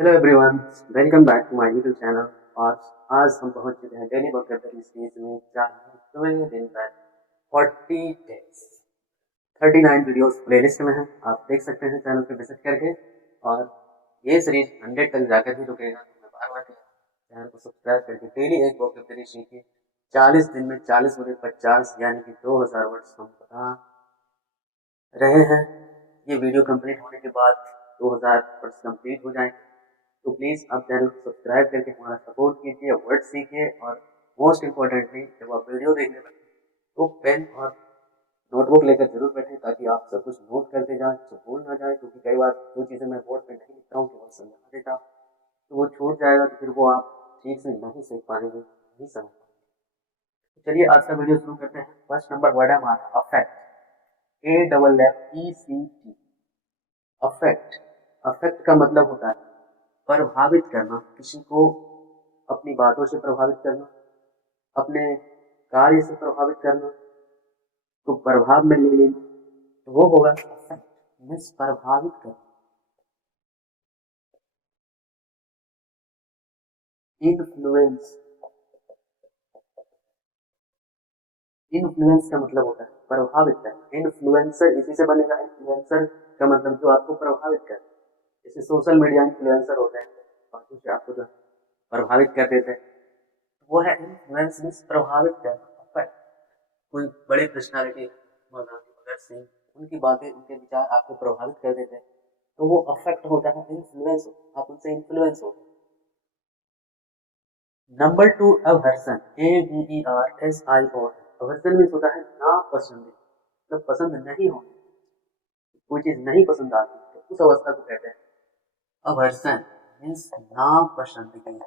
Hello everyone, welcome back to my YouTube channel. और आज हम पहुंच चुके हैं डेली वोकैबुलरी सीरीज में 40वें दिन पर 40 डेज 39 वीडियोस प्लेलिस्ट में हैं। आप देख सकते हैं चैनल पे विजिट करके। और ये सीरीज 100 तक जाकर ही रुकेगा, तो मैं बार बार कह रहा हूं, चैनल को सब्सक्राइब करके डेली एक वोकैबुलरी सीखिए। 40 दिन में 40 गुणे 50 यानी कि 2000 वर्ड्स हम बता रहे हैं। ये वीडियो कंप्लीट होने के बाद 2000 वर्ड्स कंप्लीट हो जाएंगे। तो प्लीज़ आप चैनल को सब्सक्राइब करके हमारा सपोर्ट कीजिए, वर्ड सीखिए। और मोस्ट इम्पोर्टेंटली, जब आप वीडियो देखने लगे तो पेन और नोटबुक लेकर जरूर बैठें, ताकि आप सब कुछ नोट करते जाएं, जो भूल ना जाए। क्योंकि कई बार जो चीज़ें मैं बोर्ड पे नहीं लिखता हूँ, केवल समझा देता हूँ, तो वो छूट जाएगा, तो फिर वो आप ठीक से नहीं सीख पाएंगे, नहीं समझ पाएंगे। तो चलिए आज का वीडियो शुरू करते हैं। फर्स्ट नंबर वर्ड है हमारा अफेक्ट। AFFECT। अफेक्ट। अफेक्ट का मतलब होता है प्रभावित करना, किसी को अपनी बातों से प्रभावित करना, अपने कार्य से प्रभावित करना, तो प्रभाव में ले लेना, तो वो होगा अफेक्ट, मीन्स प्रभावित करना। इन्फ्लुएंस। इन्फ्लुएंस का मतलब होता है प्रभावित करना। इन्फ्लुएंसर इसी से बनेगा। इन्फ्लुएंसर का मतलब जो आपको प्रभावित करे, जैसे सोशल मीडिया इन्फ्लुएंसर होते हैं, बातों से आपको जो प्रभावित कर देते हैं, वो है इन्फ्लुएंस, मीन्स प्रभावित करना। कोई बड़े पर्सनालिटी, महात्मा गांधी, भगत सिंह, उनकी बातें, उनके विचार आपको प्रभावित कर देते हैं, तो वो अफेक्ट होता है, इन्फ्लुएंस। आप उनसे इन्फ्लुएंस होते हैं। नंबर 2 अवर्सन। AVERSION। अवर्सन मीन्स होता है नापसंद, मतलब पसंद नहीं होने, कोई चीज नहीं पसंद आती, तो उस अवस्था को कहते हैं अवर्सन, मीन्स नापसंदगी।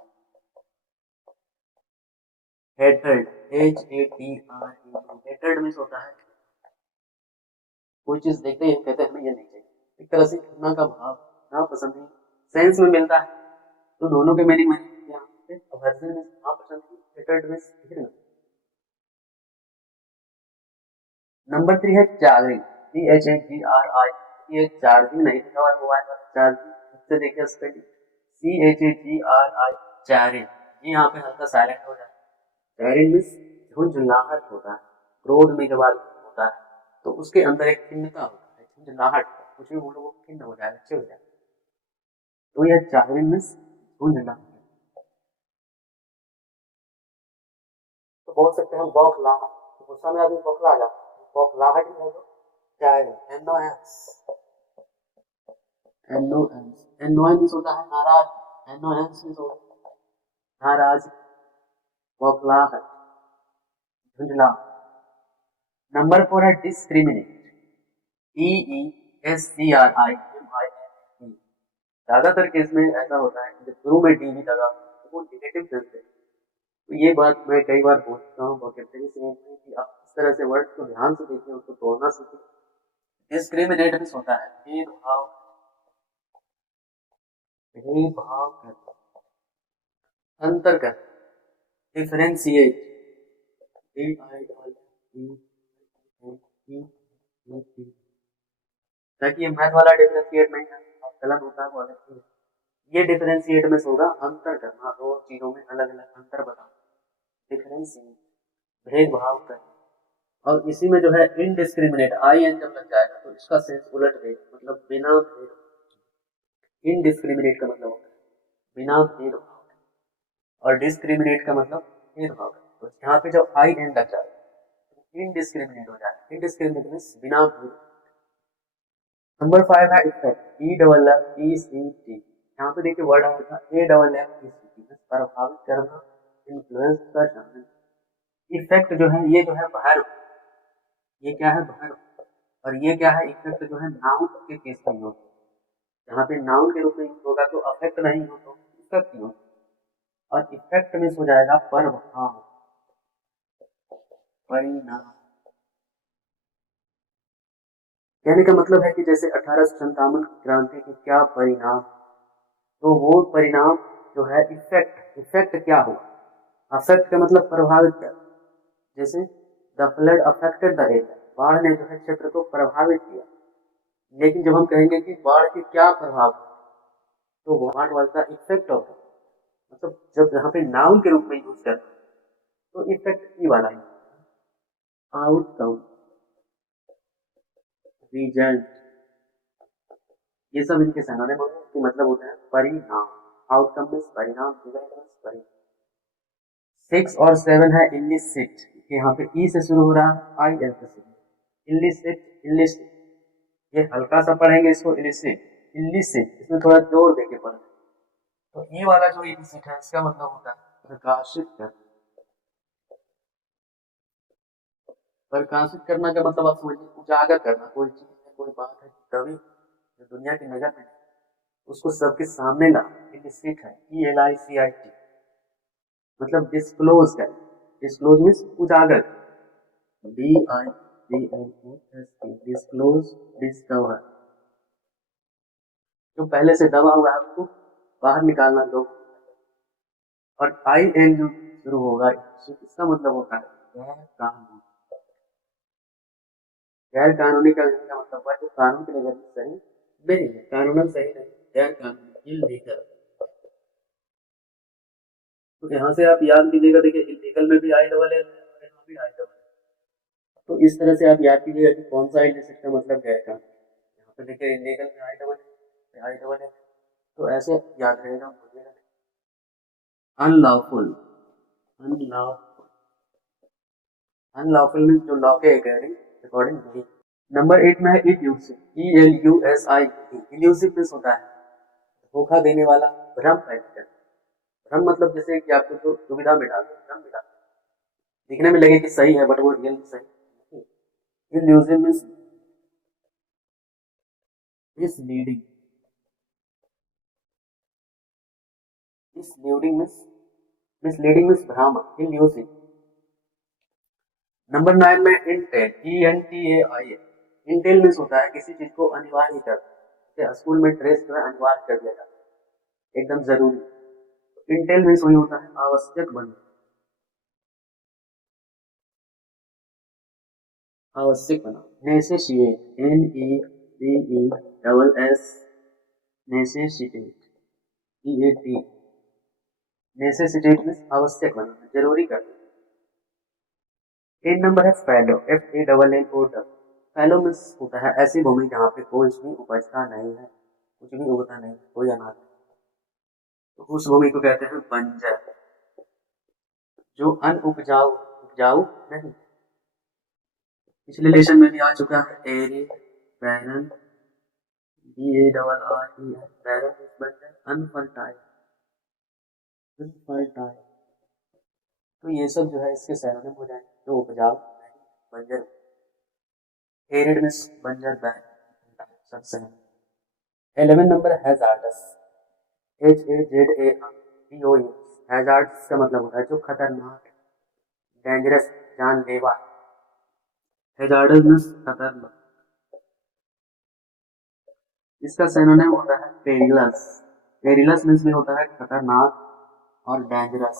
हेटर्ड। HATRED। हेटर्ड मीन्स होता है कोई चीज देखते ही कहते हैं हमें ये नहीं चाहिए। एक तरह से घृणा का भाव, नापसंद सेंस में मिलता है। तो दोनों के मीनिंग में यहाँ पे अवर्जन में नापसंद, हेटेड में घृणा। नंबर 3 है चार्जिंग। CHAGRI। ये चार्जिंग नहीं लिखा हुआ है, चार्जिंग इससे देखिए स्पेलिंग CHAGRI। चारिंग, ये यहाँ पे हल्का साइलेंट हो जाए। चारिंग मीन्स झुंझुलाहट होता है। क्रोध में जब आदमी होता है तो उसके अंदर एक खिन्नता होता है, झुंझुलाहट, कुछ भी बोलो वो खिन्न हो जाएगा, चिढ़ जाएगा। तो यह चारिंग मीन्स झुंझुलाहट। तो बोल सकते हैं बौखलाहट, तो गुस्सा में आदमी बौखला जाता है, बौखलाहट में होगा चाहे एनोएंस। एनोएंस। एनोएंस होता है नाराज, एनोएंस मींस होता है नाराज, बौखलाहट, झुंझला। नंबर 4 है डिस्क्रिमिनेट। DESCRIMINE। ज्यादातर केस में ऐसा होता है कि जब शुरू में डी भी लगा तो वो निगेटिव सेंस है। तो ये बात मैं कई बार बोलता हूँ वोकैबुलरी सीरीज में कि आप इस तरह से वर्ड को ध्यान से देखिए, उसको तोड़ना सीखिए। डिस्क्रिमिनेट मींस होता है भेदभाव, भेदभाव करना, अंतर करना। डिफरेंशिएट। ताकि ये मैथ वाला डिफरेंशिएट नहीं है, गलत होता है वो अलग चीज है। ये डिफरेंशिएट में होगा अंतर करना, दो चीजों में अलग अलग अंतर बताना। डिफरेंशिएट, भेदभाव करना। और इसी में जो है इनडिस्क्रिमिनेट, आई एन जब लग जाएगा तो इसका सेंस उलट देगा, मतलब बिना भेदभाव। इनडिस्क्रिमिनेट का मतलब होता है बिना भेदभाव, और डिस्क्रिमिनेट का मतलब भेदभाव। तो यहाँ पे जब आई एन लग जाएगा तो इनडिस्क्रिमिनेट हो जाएगा। इनडिस्क्रिमिनेट मीन्स बिना भेदभाव। नंबर 5 है इफेक्ट। EFFECT। यहाँ पे देखिए वर्ड आया था AFFECT, प्रभावित करना, इन्फ्लुएंस करना। इफेक्ट जो है, ये जो है बाहर, ये क्या है बाहर, और ये क्या है इफेक्ट, जो है नाउन के केस में यूज। यहाँ पे नाउन के रूप में यूज होगा तो अफेक्ट नहीं हो तो इफेक्ट यूज। और इफेक्ट मीन्स हो जाएगा प्रभाव, परिणाम। कहने का मतलब है कि जैसे 1857 क्रांति के क्या परिणाम, तो वो परिणाम जो है इफेक्ट। इफेक्ट क्या हुआ, अफेक्ट का मतलब प्रभावित कर। जैसे the flood affected the area, बाढ़ ने जो है क्षेत्र को प्रभावित किया। लेकिन जब हम कहेंगे कि बाढ़ के क्या प्रभाव, तो what was the effect of, मतलब जब यहाँ पे नाउन के रूप में यूज करते हैं तो इफेक्ट ई वाला है, आउटकम, रिजल्ट, ये सब इनके सिनोनिम होंगे। इसके मतलब होता है परिणाम, आउटकम मींस परिणाम, रिजल्ट मींस परिणाम। 6 और 7 है इलिसिट, यहाँ पे ई से शुरू हो रहा है, आई एल से इलिसिट, इलिसिट, ये हल्का सा पढ़ेंगे इसको, इलिसिट, इलिसिट, इसमें थोड़ा जोर देके पढ़ेंगे। तो ये वाला जो इलिसिट है इसका मतलब होता है प्रकाशित करना। प्रकाशित करना का मतलब आप समझिए उजागर करना, कोई चीज है, कोई बात है, कवि जो दुनिया की नजर में उसको सबके सामने ला, इलिसिट है, ELICIT, मतलब डिस्क्लोज कर, डिस्क्लोज मीन्स उजागर, DICLOS, डिस्क्लोज, डिस्कवर, जो पहले से दबा हुआ है उसको बाहर निकालना दो। और IN जो शुरू होगा इसका मतलब होता है गैर कानूनी, गैर कानूनी का मतलब हुआ जो कानून की नजर में सही नहीं है, कानूनन सही नहीं, गैर कानूनी, इलीगल। तो यहाँ से आप याद कीजिएगा, देखिए इलीगल में भी आई डबल एल है और यहाँ भी आई डबल एल, तो इस तरह से आप याद कीजिएगा कि कौन सा इलिसिट का मतलब गैर कानूनी। यहाँ पे देखिए इलीगल में I double L, I double L, तो ऐसे याद रहेगा, भूलिएगा नहीं। अनलॉफुल, अनलॉफुल, अनलॉफुल मीन्स जो लॉ के अकॉर्डिंग, अकॉर्डिंग नहीं। नंबर 8 में है इल्यूसिव, ELUSIV, इल्यूसिव मीन्स होता है धोखा देने वाला, भ्रम पैदा करना। भ्रम मतलब जैसे कि आपको जो दुविधा में डाल दे, भ्रम में डाल दे, दिखने में लगे कि सही है बट वो रियल में सही नहीं। Elusive means misleading, misleading means, misleading means भ्रामक, इल्यूसिव। नंबर 9 में इंटेल, ENTAIL, इंटेल मीन्स होता है किसी चीज को अनिवार्य कर, जैसे स्कूल में ड्रेस जो है अनिवार्य कर दिया जाता है, एकदम जरूरी। इंटेल मीन्स वही होता है आवश्यक बनना, आवश्यक बना। नेसेसिएट, NECESS, नेसेसिटेट, EAT, नेसेसिटेट मीन्स आवश्यक बनाना, जरूरी करना। 8 नंबर है फैलो, FALLO, फैलो मीन्स होता है ऐसी भूमि जहाँ पे कोई भी उपजता नहीं है, कुछ भी उगता नहीं, कोई अनाज, तो उस भूमि को कहते हैं बंजर, जो अनउपजाऊ, उपजाऊ नहीं। पिछले लेसन में भी आ चुका है एरिड, बैरन, BARREN, बैरन मीन्स बंजर, अनफर्टाइल, अनफर्टाइल, तो ये सब जो है इसके सिनोनिम हो जाएंगे, जो उपजाऊ नहीं, बंजर, एरिड मीन्स बंजर, बैरन, सब सही। 11 नंबर हैजार्डस, HAZARDOUS, हैजार्ड्स का मतलब होता है जो खतरनाक, डेंजरस, जानलेवा, हैजार्डस मीन्स खतरनाक। इसका सिनोनिम होता है पेरिलस, पेरिलस मीन्स भी होता है खतरनाक और डेंजरस।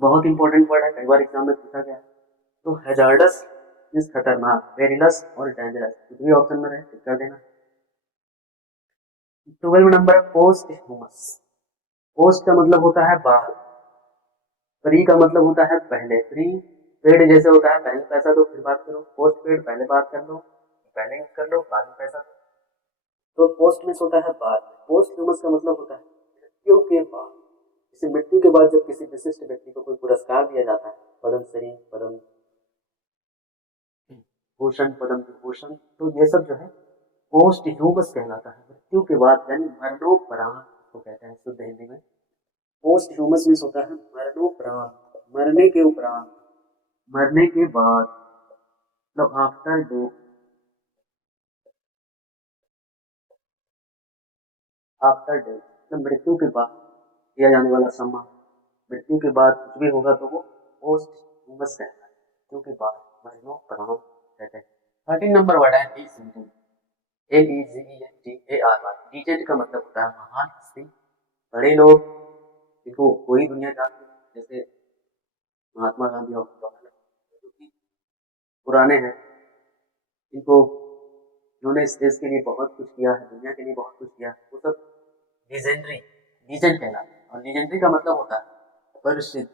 बहुत इंपॉर्टेंट वर्ड है, कई बार एग्जाम में पूछा गया है। तो हैजार्डस मीन्स खतरनाक, पेरिलस और डेंजरस, कुछ भी ऑप्शन में रहे टिक कर देना। 12 नंबर है पोस्ट ह्यूमस, पोस्ट का मतलब होता है बाद, प्री का मतलब होता है पहले, प्री पेड जैसे होता है पहले पैसा दो फिर बात करो, पोस्ट पेड पहले बात कर लो, पहले यूज कर लो बाद में पैसा दो, तो पोस्ट में होता है बाद। पोस्ट ह्यूमस का मतलब होता है मृत्यु के बाद, जैसे मृत्यु के बाद जब किसी विशिष्ट व्यक्ति को कोई पुरस्कार दिया जाता है, पद्मश्री, पद्म भूषण, पद्म विभूषण, तो ये सब जो है पोस्ट ह्यूमस कहलाता है, मृत्यु के बाद यानी मरणोपरांत को कहते हैं शुद्ध हिंदी में। पोस्ट ह्यूमस मीन्स होता है मरणोपरांत, मरने के उपरांत, मरने के बाद, मतलब आफ्टर डेथ, आफ्टर डेथ मतलब मृत्यु के बाद दिया जाने वाला सम्मान, मृत्यु के बाद कुछ भी होगा तो वो पोस्ट ह्यूमस कहता है, मृत्यु के बाद मरणोपरांत कहते हैं। 13 नंबर वर्ड है डिसेंडेंट, LEGENDARY, लीजेंड का मतलब होता है महान हस्ती, बड़े लोग, देखो कोई दुनिया जानती है, जैसे महात्मा गांधी और जो कि पुराने हैं, इनको उन्होंने इस देश के लिए बहुत कुछ किया है, दुनिया के लिए बहुत कुछ किया है, वो सब लीजेंडरी, लीजेंड कहलाते हैं। और लीजेंडरी का मतलब होता है प्रसिद्ध,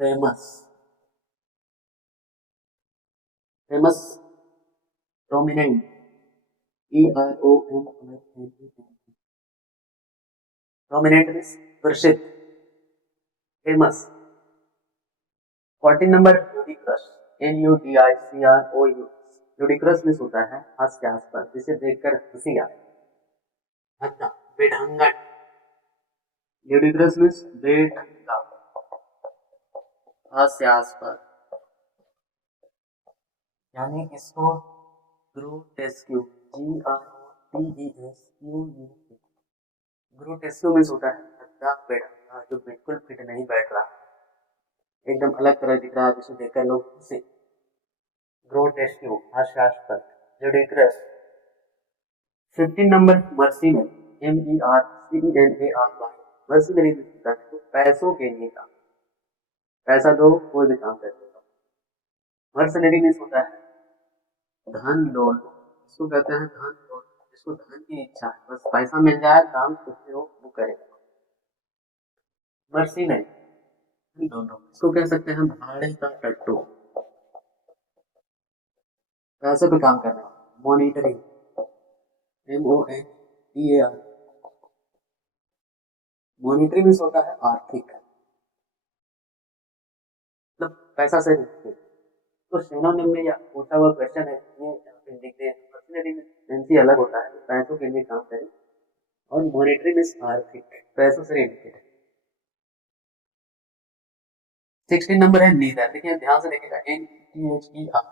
famous, famous, prominent, PROMINENT, prominent means प्रसिद्ध, फेमस। 14 नंबर ल्यूडिक्रस, LUDICROUS, ल्यूडिक्रस मीन्स होता है हास्यास्पद, जिसे देखकर हंसी आए, हंसना, बेढंगा। ल्यूडिक्रस मीन्स बेढंगा, हास्यास्पद, यानी इसको ग्रोटेस्क्यू, GROTESQU, ग्रोटेस्क्यू मीन्स होता है भद्दा, बेढंगा, जो बिल्कुल फिट नहीं बैठ रहा, एकदम अलग तरह दिख रहा है, जिसे देखकर लोग हंसे। ग्रोटेस्क्यू, हास्यास्पद, ल्यूडिक्रस। 15 नंबर मर्सिनल, MERCENARY, मर्सिनरी होता है तो पैसों के लिए काम, पैसा दो कोई भी काम कर देगा। मर्सिनरी मीन्स होता है धन लोन, इसको कहते हैं धन लोन, जिसको धन की इच्छा है, बस पैसा मिल जाए, काम कुछ हो वो करेगा। मर्सिनरी दोनों, इसको कह सकते हैं भाड़े का टट्टू, पैसे पे काम करना। मॉनिटरिंग, MONETAR, मॉनिटरी मीन्स होता है आर्थिक, मतलब पैसा से रिलेटेड। तो सिनोनिम में या पूछा हुआ क्वेश्चन है, ये यहाँ पे लिख दे। मशीनरी में एमसी अलग होता है, पैसों के लिए काम करे, और मॉनेटरी मीन्स आर्थिक, पैसों से रिलेटेड है। 16 नंबर है नीदर, देखिए ध्यान से देखिएगा, NTHER,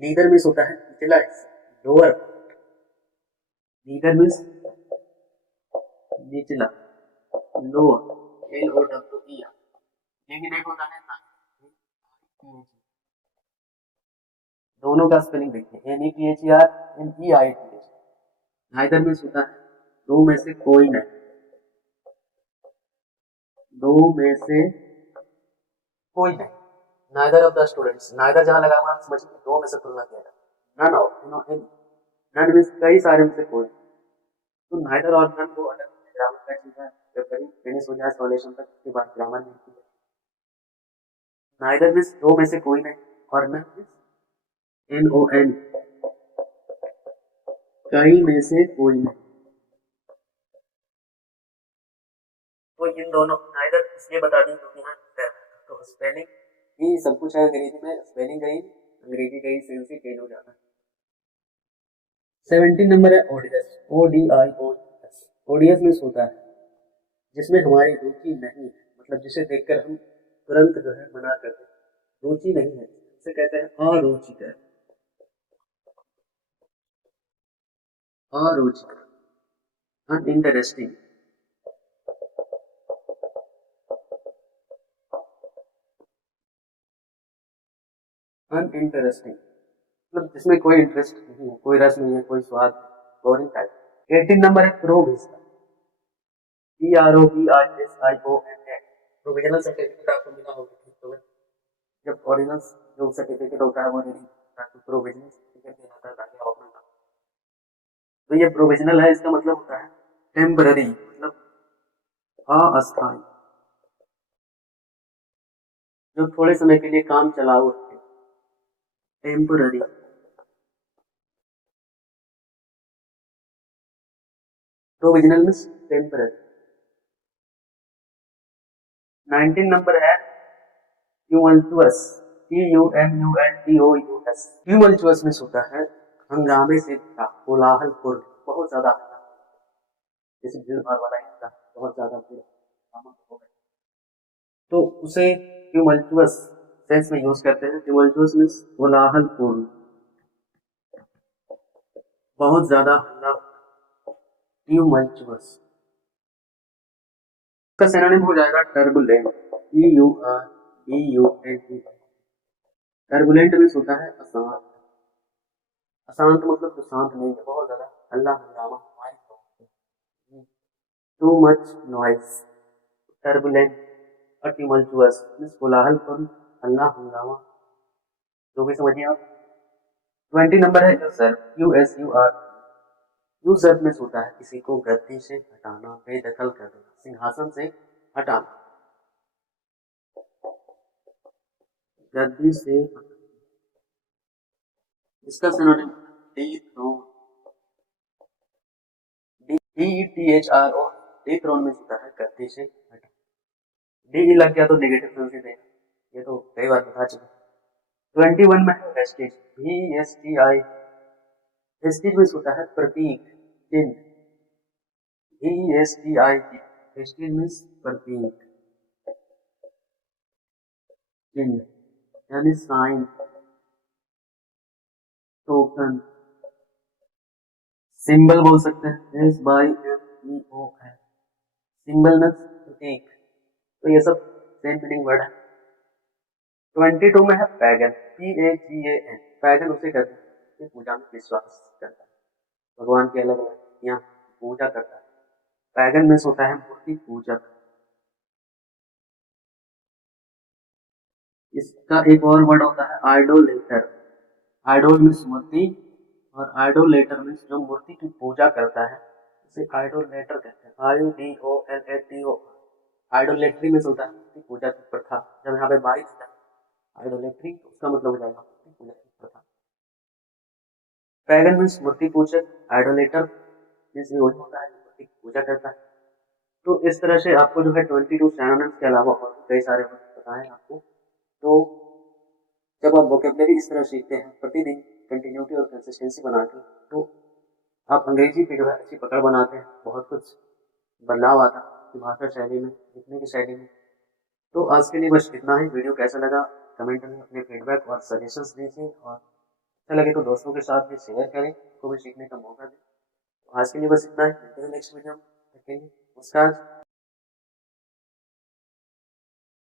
नीदर मीन्स होता है निचला हिस्सा, लोअर, नीदर मीन्स निचला, लोअर, LOWER, लेकिन एक होता है ना, दोनों का स्पेलिंग देखिए, NETHER, NEITH, नाइदर मीन्स होता है दो में से कोई नहीं, दो में से कोई नहीं, neither of the students, neither जहां लगा हुआ समझिए दो में से तुलना किया जाए, none of, no any, none means कई सारे में से कोई, तो नाइदर और नन को अलग ग्रामर का चीज है, जब कहीं फिनिश हो जाए सॉल्यूशन तक, उसके बाद ग्रामर मिलती है। नाइदर मीन्स दो में से कोई नहीं, और नन मीन्स NON, कई में से कोई नहीं। तो इन दोनों नाइदर इसलिए बता दी क्योंकि यहाँ तो स्पेलिंग ही सब कुछ है अंग्रेजी में, स्पेलिंग कहीं अंग्रेजी कहीं सेंस ही चेंज हो जाता है। 17 नंबर है ओडियस, ODIOS, ओडियस मीन्स होता है जिसमें हमारी रुचि नहीं है, मतलब जिसे देखकर हम तुरंत जो है मना करते हैं, रुचि नहीं है, इसे कहते हैं अरुचिकर, अरुचिकर, अनइंटरेस्टिंग, अनइंटरेस्टिंग, मतलब जिसमें कोई इंटरेस्ट नहीं है, कोई रस नहीं है, कोई स्वाद, बोरिंग टाइप। 18 नंबर है प्रोविजनल, PROVISION, प्रोविजनल सर्टिफिकेट आपको मिला होगा, तो जब ओरिजिनल जो सर्टिफिकेट होता है वो नहीं होता, तो प्रोविजनल सर्टिफिकेट देना था ताकि आप अपना काम, तो ये प्रोविजनल है, इसका मतलब होता है टेम्पररी, मतलब अस्थायी, जो थोड़े समय के लिए काम चलाऊ होते, temporary. Provisional means temporary. 19 number है ट्यूमल्टुअस, TUMULTOUS, ट्यूमल्टुअस मीन्स होता है हंगामे से भरा, कोलाहलपूर्ण, बहुत ज्यादा हंगामा, जैसे भीड़ भाड़ वाला हिस्सा, बहुत ज्यादा भीड़ हो गई, तो उसे ट्यूमल्टुअस सेंस में यूज करते हैं। ट्यूमल्टुअस मीन्स कोलाहलपूर्ण, बहुत ज्यादा हंगामा, ट्यूमल्टुअस। इसका सिनोनिम हो जाएगा टर्बुलेंट, TURBULENT, टर्बुलेंट मीन्स होता है अशांत, अशांत मतलब जो शांत नहीं है, बहुत ज्यादा हल्ला हंगामा, टू मच नॉइस, टर्बुलेंट और tumultuous मीन्स कोलाहलपूर्ण, हल्ला हंगामा, जो भी समझिए आप। 20 नंबर है यूजर्व, USUR। यूजर्व में होता है किसी को गद्दी से हटाना, बेदखल कर देना, सिंहासन से हटाना, गद्दी से हटाना। इसका सिनोनिम डिथ्रोन, DETHRO, डिथ्रोन में होता है गद्दी से हटाना। डी लग गया तो नेगेटिव सेंस ही देगा, ये तो कई बार बता चुके। 21 में है वेस्टेज, VSTI। वेस्टेज में होता है प्रतीक, चिन्ह, VSTI। वेस्टेज में प्रतीक, चिन्ह यानी साइन, टोकन, सिंबल बोल सकते हैं, SYMBOL है, सिंबल में प्रतीक। तो ये सब सेम मीनिंग वर्ड है। 22 में है पैगन, PAGAN। पैगन उसे कहते हैं पूजा में विश्वास करता है, भगवान की अलग अलग यहाँ पूजा करता है। पैगन में होता है मूर्ति पूजक। इसका एक और वर्ड होता है आइडोलेटर। आइडोल में मूर्ति और आइडोलेटर में जो मूर्ति की पूजा करता है उसे आइडोलेटर कहते हैं, IDOLATO। आइडोलेट्री में होता है मूर्ति पूजा की प्रथा। जब यहाँ पे बाइक है आइडोलेट्री तो उसका मतलब हो जाएगा मूर्ति पूजा की प्रथा। पैगन मीन्स मूर्ति पूजक, आइडोलेटर मीन्स वही होता है मूर्ति की पूजा करता है। तो इस तरह से आपको जो है 22 सिनोनिम्स के अलावा और कई सारे वर्ड बताए आपको। तो जब आप वोकेबलरी इस तरह सीखते हैं प्रतिदिन कंटिन्यूटी और कंसिस्टेंसी बना के, तो आप अंग्रेजी पे जो है अच्छी पकड़ बनाते हैं, बहुत कुछ बदलाव आता है भाषा शैली में, लिखने की शैली में। तो आज के लिए बस इतना ही। वीडियो कैसा लगा कमेंट में अपने फीडबैक और सजेशंस दीजिए, और अच्छा लगे तो दोस्तों के साथ भी शेयर करें, उनको भी सीखने का मौका दें। तो आज के लिए बस इतना ही, मिलते हैं नेक्स्ट वीडियो में। नमस्कार।